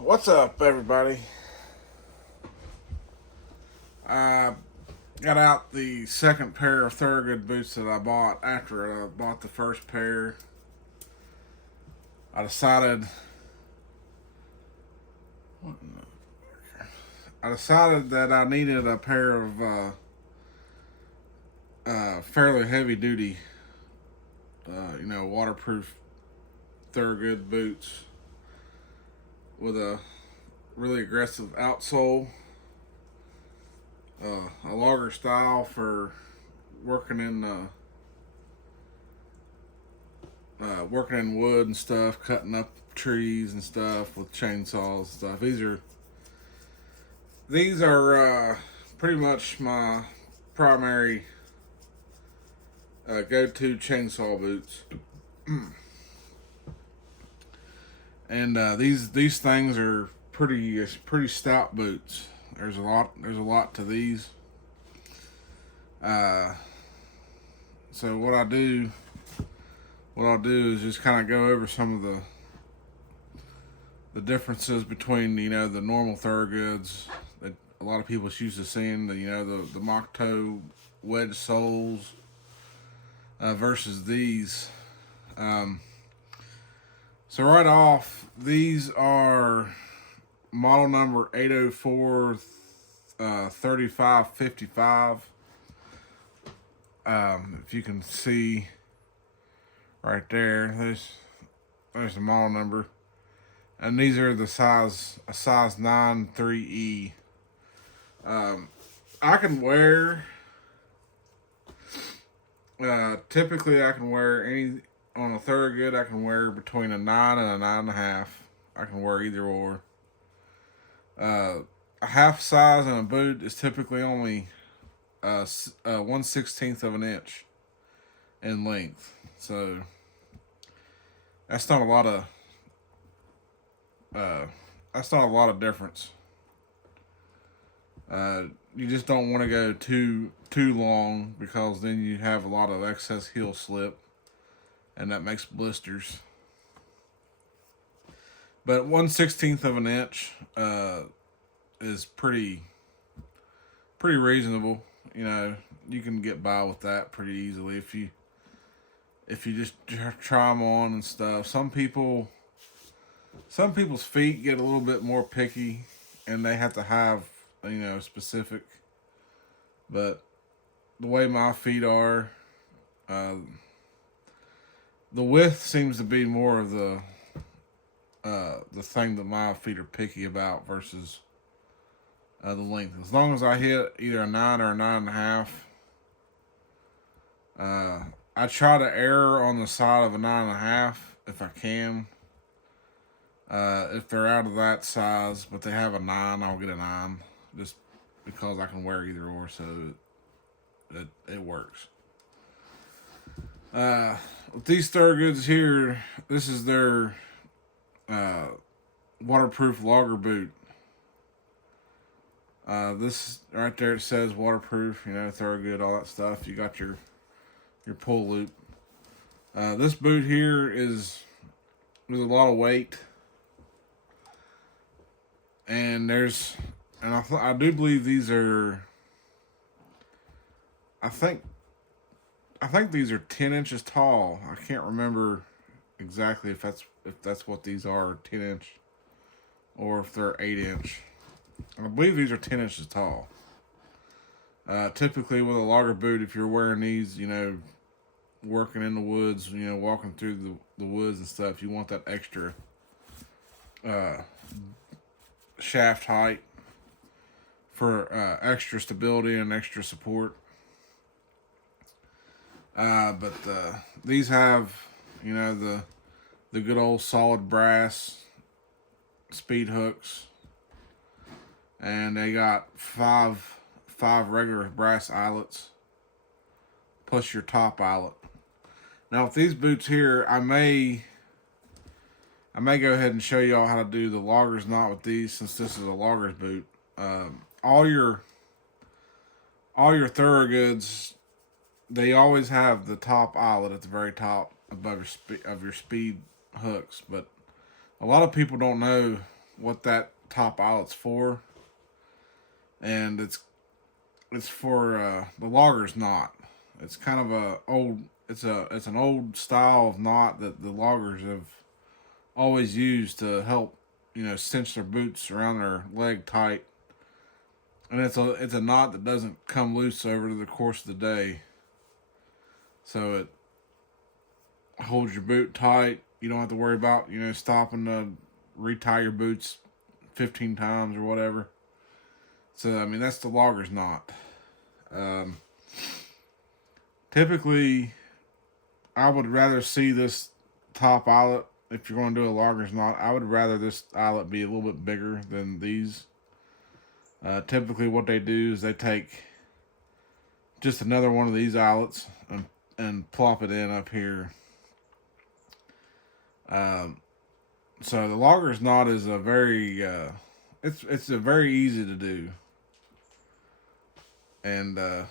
What's up, everybody? I got out the second pair of Thorogood boots that I bought after I bought the first pair. I decided that I needed a pair of fairly heavy duty, waterproof Thorogood boots with a really aggressive outsole, a logger style for working in working in wood and stuff, cutting up trees and stuff with chainsaws and stuff. These are pretty much my primary go-to chainsaw boots. And these things are pretty stout boots. There's a lot to these. So what I'll do is just kind of go over some of the differences between the normal Thorogoods that a lot of people is used to seeing, the mock toe wedge soles versus these. So right off, these are model number 804 3555. If you can see right there, there's the model number, and these are the size 9 3E. I can wear typically I can wear any on a Thorogood. I can wear between a 9 and a 9.5. I can wear either or. A half size in a boot is typically only 1/16 of an inch in length, so that's not a lot of difference. You just don't want to go too long, because then you have a lot of excess heel slip, and that makes blisters. But 1/16 of an inch is pretty reasonable. You can get by with that pretty easily if you just try them on and stuff. Some people's feet get a little bit more picky, and they have to have specific. But the way my feet are, the width seems to be more of the thing that my feet are picky about versus the length. As long as I hit either a 9 or a 9.5, I try to err on the side of a 9.5 if I can. If they're out of that size but they have a 9, I'll get a 9, just because I can wear either or, so it works. With these Thorogoods here, this is their waterproof logger boot. This right there, it says waterproof, Thorogood, all that stuff. You got your pull loop. This boot here is with a lot of weight, and I do believe these are. I think these are 10 inches tall. I can't remember exactly if that's what these are, 10 inch, or if they're 8 inch. I believe these are 10 inches tall. Typically with a logger boot, if you're wearing these, working in the woods, walking through the woods and stuff, you want that extra shaft height for extra stability and extra support. But these have, the good old solid brass speed hooks, and they got five regular brass eyelets plus your top eyelet. Now with these boots here, I may go ahead and show y'all how to do the logger's knot with these, since this is a logger's boot. All your Thorogoods, they always have the top eyelet at the very top above your speed hooks, but a lot of people don't know what that top eyelet's for, and it's for the logger's knot. It's kind of a old. It's an old style of knot that the loggers have always used to help, cinch their boots around their leg tight. And it's a knot that doesn't come loose over the course of the day. So it holds your boot tight. You don't have to worry about, stopping to retie your boots 15 times or whatever. So, I mean, that's the logger's knot. Typically, I would rather see this top eyelet, if you're going to do a logger's knot, I would rather this eyelet be a little bit bigger than these. Typically what they do is they take just another one of these eyelets and plop it in up here. So the logger's knot is a very, it's a very easy to do. And,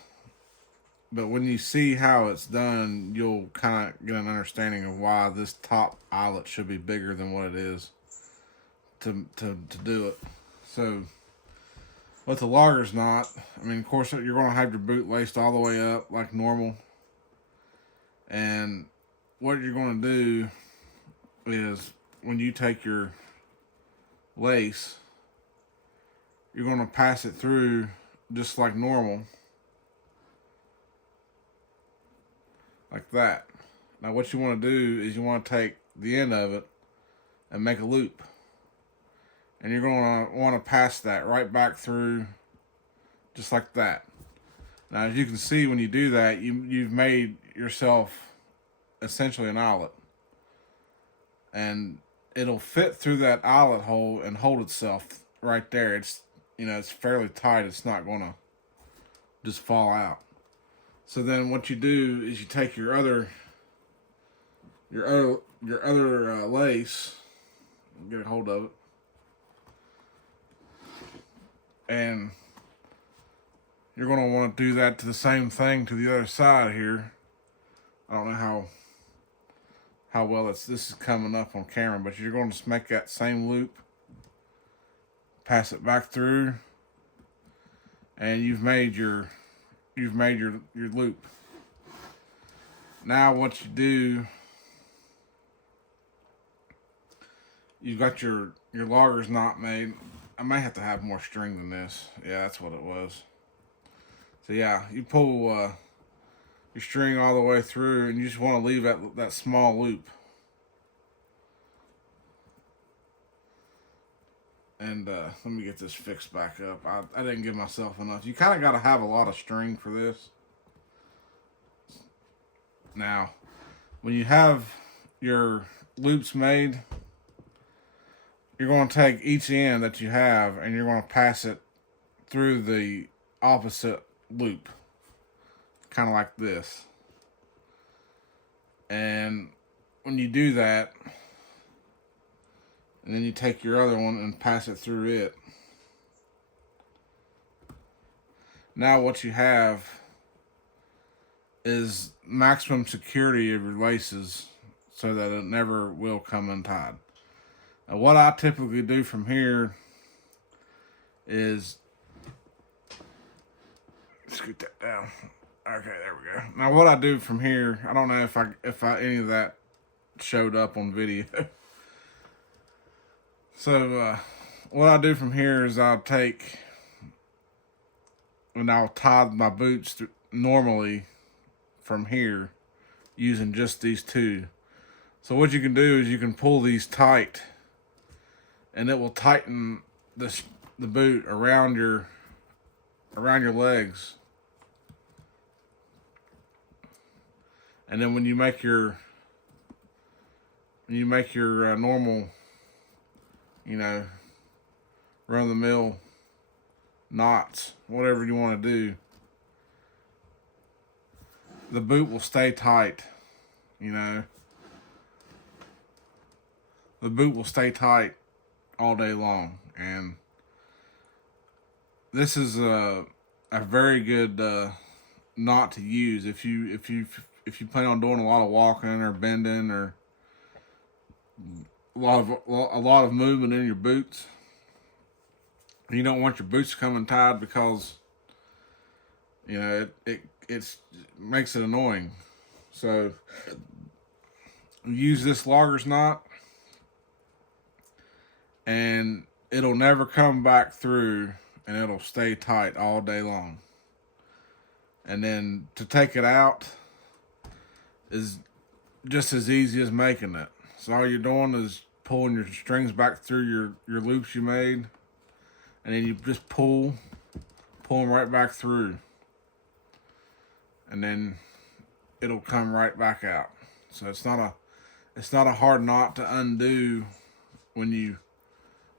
but when you see how it's done, you'll kind of get an understanding of why this top eyelet should be bigger than what it is to do it. So, with the logger's knot, I mean, of course, you're going to have your boot laced all the way up like normal. And what you're going to do is when you take your lace, you're going to pass it through just like normal. Like that. Now what you want to do is you want to take the end of it and make a loop. And you're going to want to pass that right back through just like that. Now as you can see, when you do that, you've made yourself essentially an eyelet. And it'll fit through that eyelet hole and hold itself right there. It's, it's fairly tight. It's not going to just fall out. So then what you do is you take your other lace, get a hold of it, and you're going to want to do that to the same thing to the other side here. I don't know how well this is coming up on camera, but you're going to make that same loop, pass it back through, and you've made your loop. Now what you do, you've got your logger's knot made. I may have to have more string than this. Yeah, that's what it was. So yeah, you pull your string all the way through, and you just want to leave that small loop. And let me get this fixed back up. I didn't give myself enough. You kind of got to have a lot of string for this. Now, when you have your loops made, you're going to take each end that you have and you're going to pass it through the opposite loop. Kind of like this. And when you do that, and then you take your other one and pass it through it. Now what you have is maximum security of your laces so that it never will come untied. Now what I typically do from here is scoot that down. Okay, there we go. Now what I do from here, I don't know if any of that showed up on video. So what I do from here is I'll take and I'll tie my boots normally from here using just these two. So what you can do is you can pull these tight and it will tighten the boot around your legs. And then when you make your normal, run-of-the-mill knots, whatever you want to do, the boot will stay tight, The boot will stay tight all day long, and this is a very good knot to use if you plan on doing a lot of walking or bending or a lot of movement in your boots. You don't want your boots coming tied because, you know, it makes it annoying. So use this logger's knot, and it'll never come back through, and it'll stay tight all day long. And then to take it out is just as easy as making it. So all you're doing is pulling your strings back through your loops you made, and then you just pull them right back through, and then it'll come right back out. So it's not a hard knot to undo when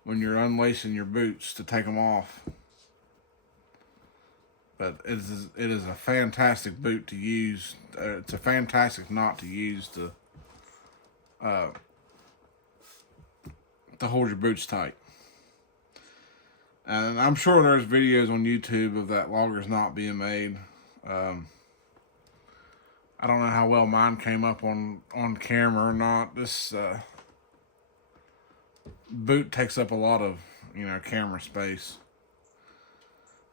you're unlacing your boots to take them off. But it is a fantastic boot to use. It's a fantastic knot to use to hold your boots tight. And I'm sure there's videos on YouTube of that logger's knot being made. I don't know how well mine came up on camera or not. This boot takes up a lot of, you know, camera space.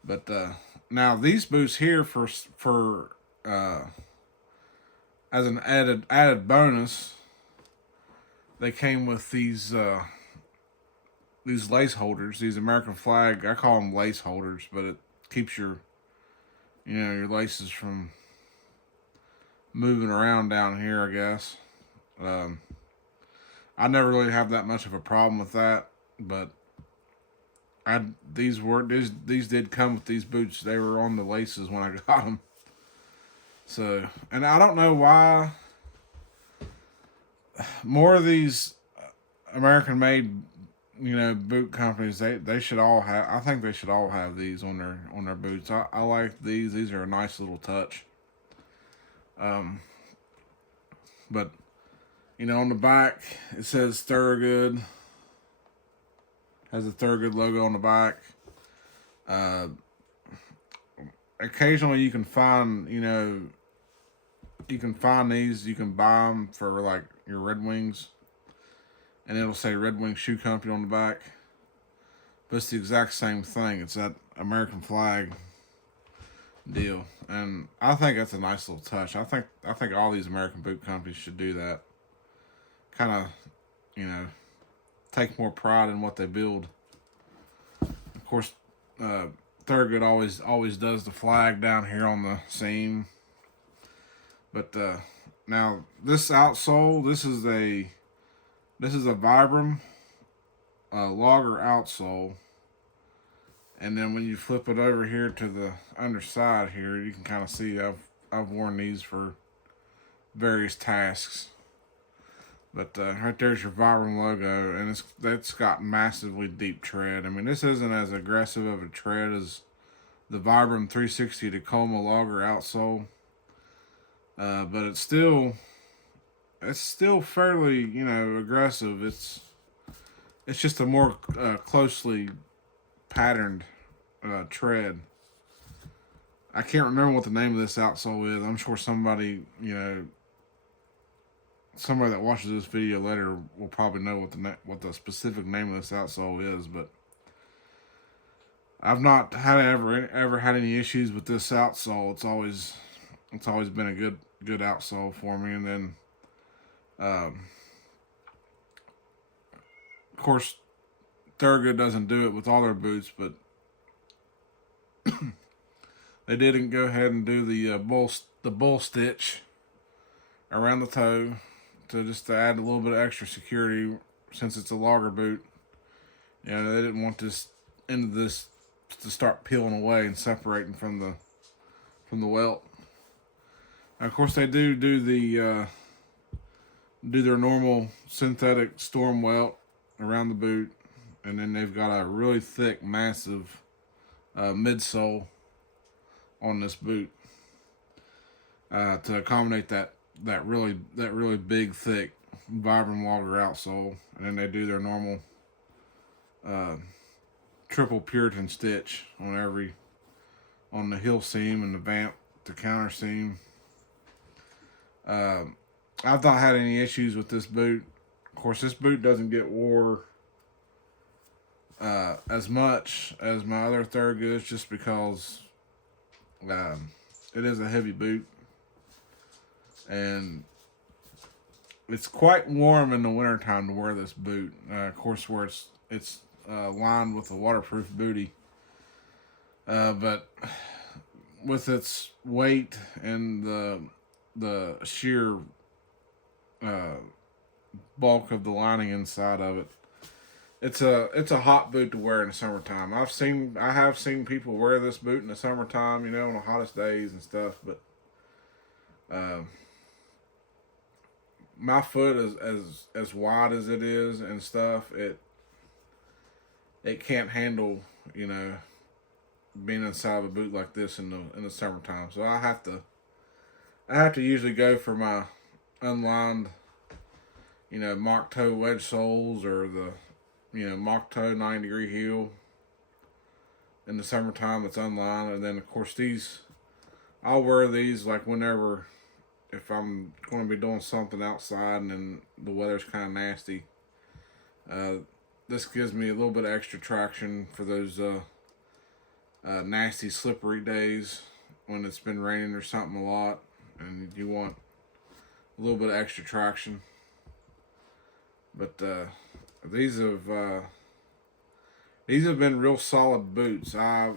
But now these boots here for as an added bonus, they came with these lace holders, these American flag. I call them lace holders, but it keeps your, you know, your laces from moving around down here, I guess. I never really have that much of a problem with that, but these did come with these boots. They were on the laces when I got them. So, and I don't know why more of these American-made, you know, boot companies, they should all have. I think they should all have these on their boots. I like these. These are a nice little touch. But you know, on the back it says Thorogood. Has a Thorogood logo on the back. Occasionally you can find, you know, you can find these. You can buy them for like your Red Wings, and it'll say Red Wing Shoe Company on the back. But it's the exact same thing. It's that American flag deal, and I think that's a nice little touch. I think all these American boot companies should do that. Kind of, you know, take more pride in what they build. Of course, Thorogood always does the flag down here on the seam. But now this outsole, this is a Vibram logger outsole, and then when you flip it over here to the underside here, you can kind of see I've worn these for various tasks. But right there's your Vibram logo, and that's got massively deep tread. I mean, this isn't as aggressive of a tread as the Vibram 360 Tacoma logger outsole, but it's still fairly, you know, aggressive. It's just a more closely patterned tread. I can't remember what the name of this outsole is. I'm sure somebody, you know, somebody that watches this video later will probably know what the specific name of this outsole is, but I've not ever had any issues with this outsole. It's always been a good outsole for me. And then of course Thorogood doesn't do it with all their boots, but they didn't go ahead and do the bull stitch around the toe to add a little bit of extra security, since it's a logger boot. You know, they didn't want this end of this to start peeling away and separating from the welt. Now, of course, they do their normal synthetic storm welt around the boot, and then they've got a really thick, massive midsole on this boot to accommodate that really big, thick Vibram logger outsole. And then they do their normal triple Puritan stitch on the heel seam and the vamp to counter seam. I've not had any issues with this boot. Of course, this boot doesn't get wore as much as my other Thorogoods, just because it is a heavy boot, and it's quite warm in the wintertime to wear this boot. Of course, where it's lined with a waterproof booty, but with its weight and the sheer bulk of the lining inside of it, it's a hot boot to wear in the summertime. I have seen people wear this boot in the summertime, on the hottest days and stuff, but my foot is as wide as it is and stuff, it can't handle, being inside of a boot like this in the summertime. So I have to usually go for my unlined, mock toe wedge soles, or the mock toe 90-degree heel in the summertime. It's unlined, and then of course I'll wear these like whenever, if I'm going to be doing something outside and then the weather's kind of nasty. This gives me a little bit of extra traction for those nasty slippery days when it's been raining or something a lot, and you want a little bit of extra traction. But these have been real solid boots. I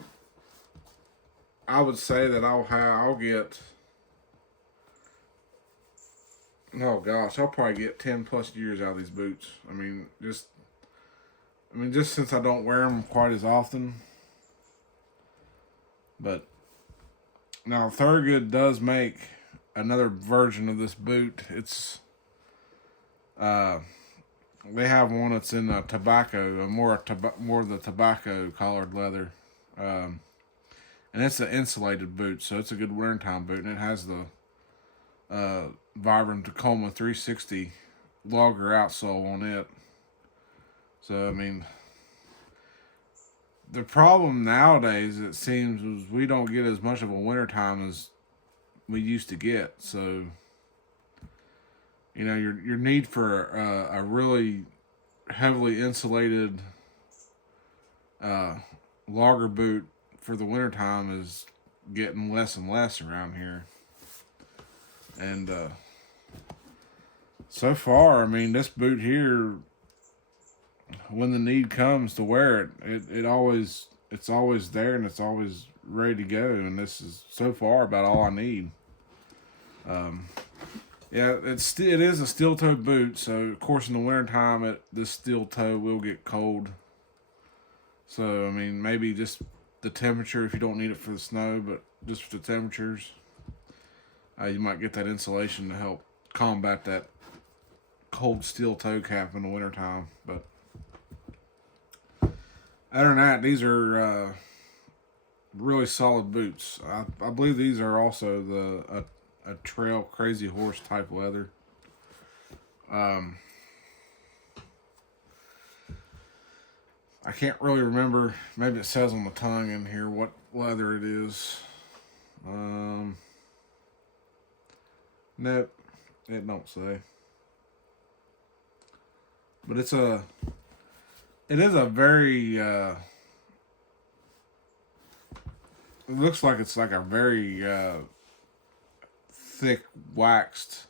would say that I'll get, oh gosh, I'll probably get 10 plus years out of these boots. Just since I don't wear them quite as often. But now Thorogood does make another version of this boot. It's they have one that's in tobacco, more of the tobacco collared leather, and it's an insulated boot, so it's a good wintertime boot, and it has the Vibram Tacoma 360 logger outsole on it. So the problem nowadays, it seems, is we don't get as much of a wintertime as we used to get. So your need for a really heavily insulated logger boot for the wintertime is getting less and less around here. And so far, this boot here, when the need comes to wear it's always there, and it's always ready to go. And this is so far about all I need. Yeah, it is a steel toe boot, so of course in the wintertime this steel toe will get cold. So maybe just the temperature, if you don't need it for the snow, but just for the temperatures, you might get that insulation to help combat that cold steel toe cap in the wintertime. But other than that, these are really solid boots. I believe these are also a trail crazy horse type leather. I can't really remember. Maybe it says on the tongue in here what leather it is. Nope, it don't say. But it is a very it looks like it's like a very thick waxed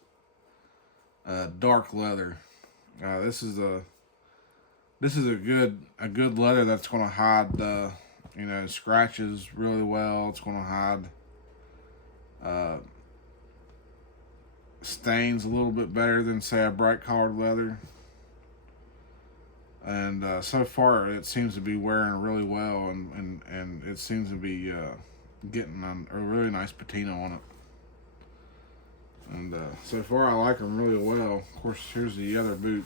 dark leather. This is a good leather that's going to hide scratches really well. It's going to hide stains a little bit better than, say, a bright colored leather. And so far it seems to be wearing really well, and it seems to be getting a really nice patina on it. And so far I like them really well. Of course, here's the other boot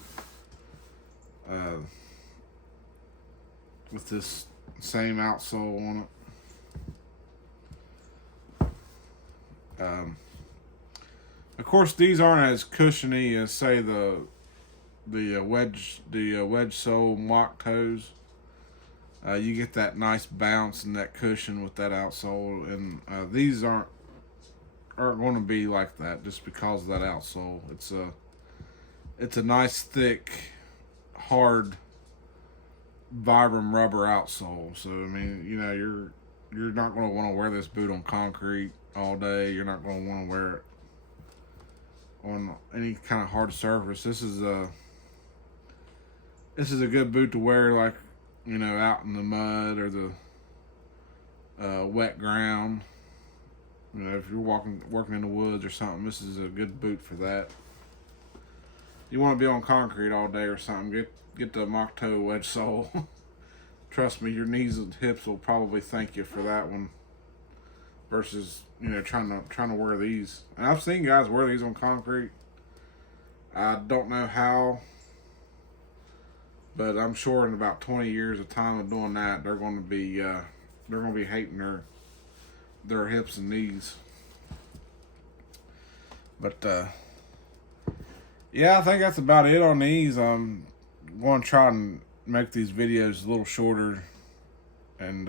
with this same outsole on it. Of course, these aren't as cushiony as, say, the wedge sole mock toes. You get that nice bounce and that cushion with that outsole, and these aren't going to be like that just because of that outsole. It's a nice thick hard Vibram rubber outsole. So I mean, you know, you're not going to want to wear this boot on concrete all day. You're not going to want to wear it on any kind of hard surface. This is a good boot to wear, like, you know, out in the mud or the wet ground. You know, if you're working in the woods or something, this is a good boot for that. You want to be on concrete all day or something, get the mock toe wedge sole. Trust me, your knees and hips will probably thank you for that one. Versus, you know, trying to wear these. And I've seen guys wear these on concrete. I don't know how, but I'm sure in about 20 years of time of doing that, they're going to be hating their hips and knees. But yeah, I think that's about it on these. I'm going to try and make these videos a little shorter, and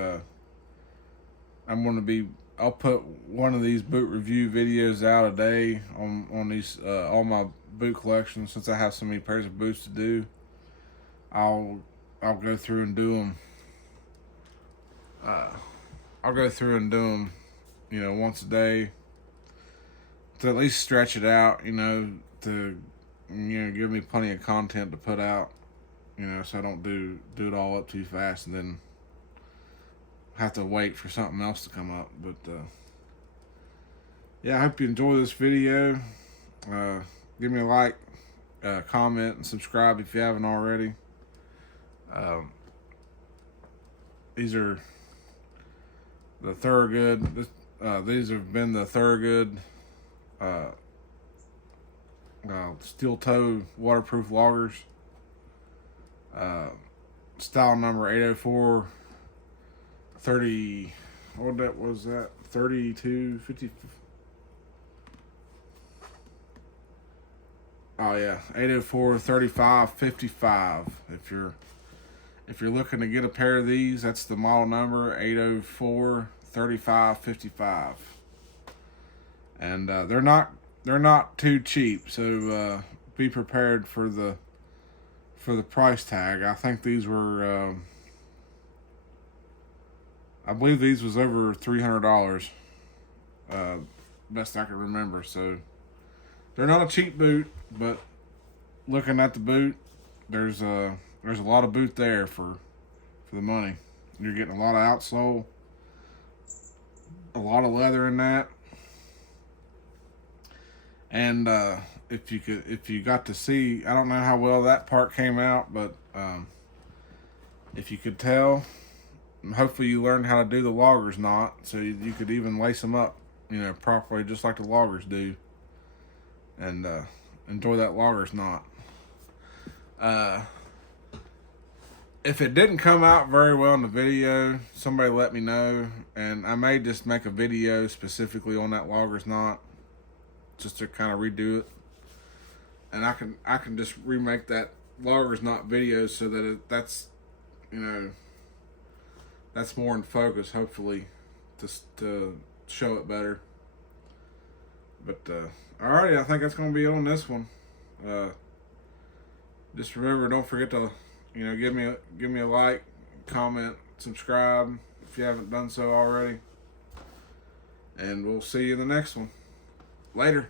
I'll put one of these boot review videos out a day on these all my boot collections. Since I have so many pairs of boots to do, I'll go through and do them. I'll go through and do them, you know, once a day to at least stretch it out, you know, to, you know, give me plenty of content to put out, you know, so I don't do it all up too fast and then have to wait for something else to come up. But yeah, I hope you enjoy this video. Give me a like, comment, and subscribe if you haven't already. These are the Thorogood. These have been the Thorogood steel toe waterproof loggers. Style number 804 30. What that was that? 3250. Oh yeah, 804 3555. If you're looking to get a pair of these, that's the model number, 804 3555. And they're not too cheap, so be prepared for the price tag. I think these were I believe these was over $300, best I can remember. So they're not a cheap boot, but looking at the boot, there's a lot of boot there for the money. You're getting a lot of outsole, a lot of leather in that, and if you got to see, I don't know how well that part came out, but if you could tell, hopefully you learned how to do the logger's knot, so you could even lace them up, you know, properly, just like the loggers do, and enjoy that logger's knot. If it didn't come out very well in the video, somebody let me know, and I may just make a video specifically on that logger's knot, just to kind of redo it, and I can just remake that logger's knot video so that that's, you know, that's more in focus, hopefully, to show it better. But alrighty, I think that's gonna be on this one. Just remember, don't forget to, you know, give me a like, comment, subscribe if you haven't done so already, and we'll see you in the next one. Later.